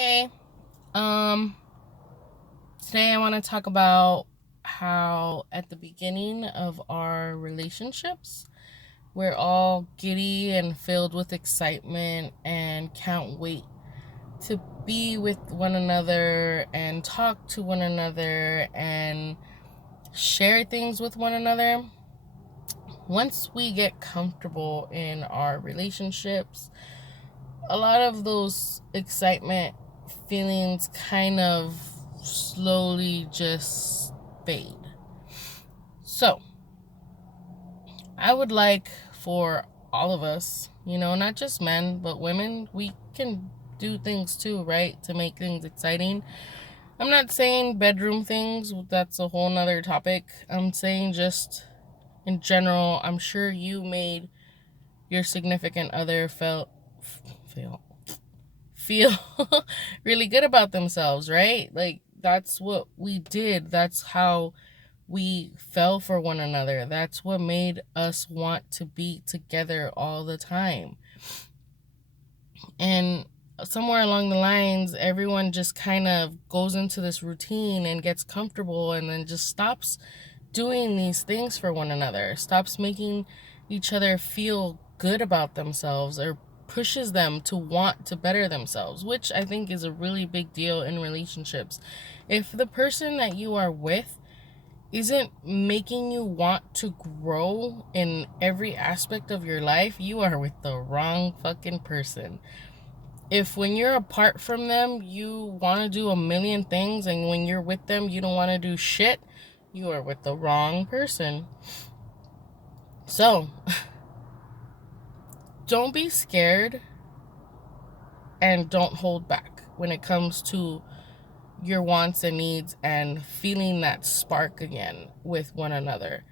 Hey, um, today I want to talk about how at the beginning of our relationships, we're all giddy and filled with excitement and can't wait to be with one another and talk to one another and share things with one another. Once we get comfortable in our relationships, a lot of those excitement feelings kind of slowly just fade. So, I would like for all of us, not just men, but women, we can do things too, right? To make things exciting. I'm not saying bedroom things, that's a whole nother topic. I'm saying just in general, I'm sure you made your significant other feel feel really good about themselves, right? Like that's what we did. That's how we fell for one another. That's what made us want to be together all the time. And somewhere along the lines, everyone just kind of goes into this routine and gets comfortable and then just stops doing these things for one another, stops making each other feel good about themselves or pushes them to want to better themselves, which I think is a really big deal in relationships. If the person that you are with isn't making you want to grow in every aspect of your life, you are with the wrong fucking person. If when you're apart from them, you want to do a million things, and when you're with them, you don't want to do shit, you are with the wrong person. So, don't be scared and don't hold back when it comes to your wants and needs and feeling that spark again with one another.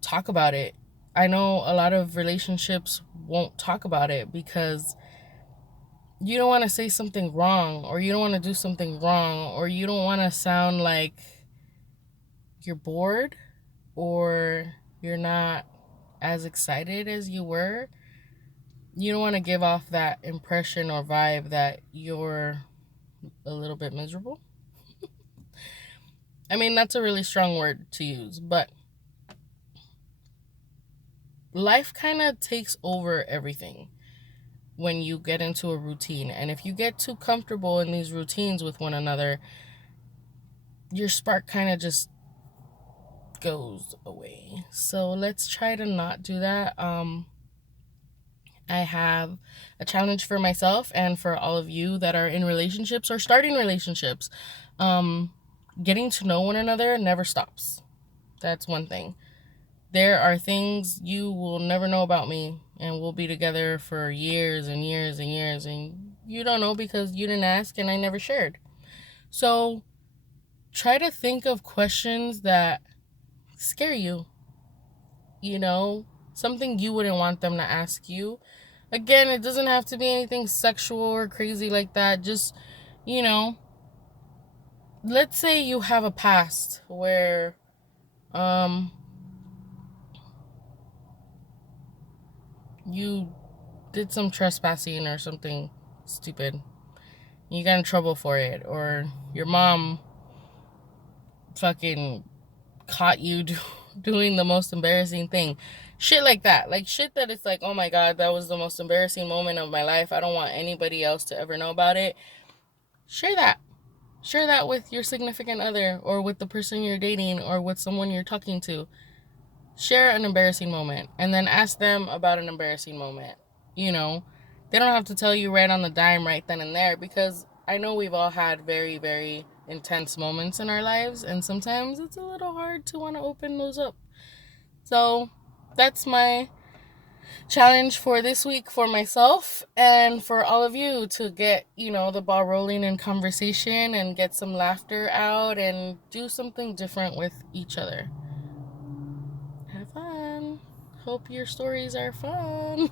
Talk about it. I know a lot of relationships won't talk about it because you don't want to say something wrong, or you don't want to do something wrong, or you don't want to sound like you're bored or you're not as excited as you were. You don't want to give off that impression or vibe that you're a little bit miserable. I mean, that's a really strong word to use, but life kind of takes over everything when you get into a routine. And if you get too comfortable in these routines with one another, your spark kind of just goes away. So let's try to not do that. I have a challenge for myself and for all of you that are in relationships or starting relationships. Um, Getting to know one another never stops. That's one thing. There are things you will never know about me, and we'll be together for years and years and years, and you don't know because you didn't ask and I never shared. So try to think of questions that scare you, something you wouldn't want them to ask you. Again, it doesn't have to be anything sexual or crazy like that. Just, you know, let's say you have a past where um you did some trespassing or something stupid. You got in trouble for it, or your mom fucking caught you doing the most embarrassing thing. Shit like that. Like shit that it's like, oh my god, that was the most embarrassing moment of my life. I don't want anybody else to ever know about it. Share that. Share that with your significant other or with the person you're dating or with someone you're talking to. Share an embarrassing moment and then ask them about an embarrassing moment. You know, they don't have to tell you right on the dime right then and there, because I know we've all had very, very intense moments in our lives, and sometimes it's a little hard to want to open those up. So that's my challenge for this week for myself and for all of you, to get, the ball rolling in conversation and get some laughter out and do something different with each other. Have fun. Hope your stories are fun.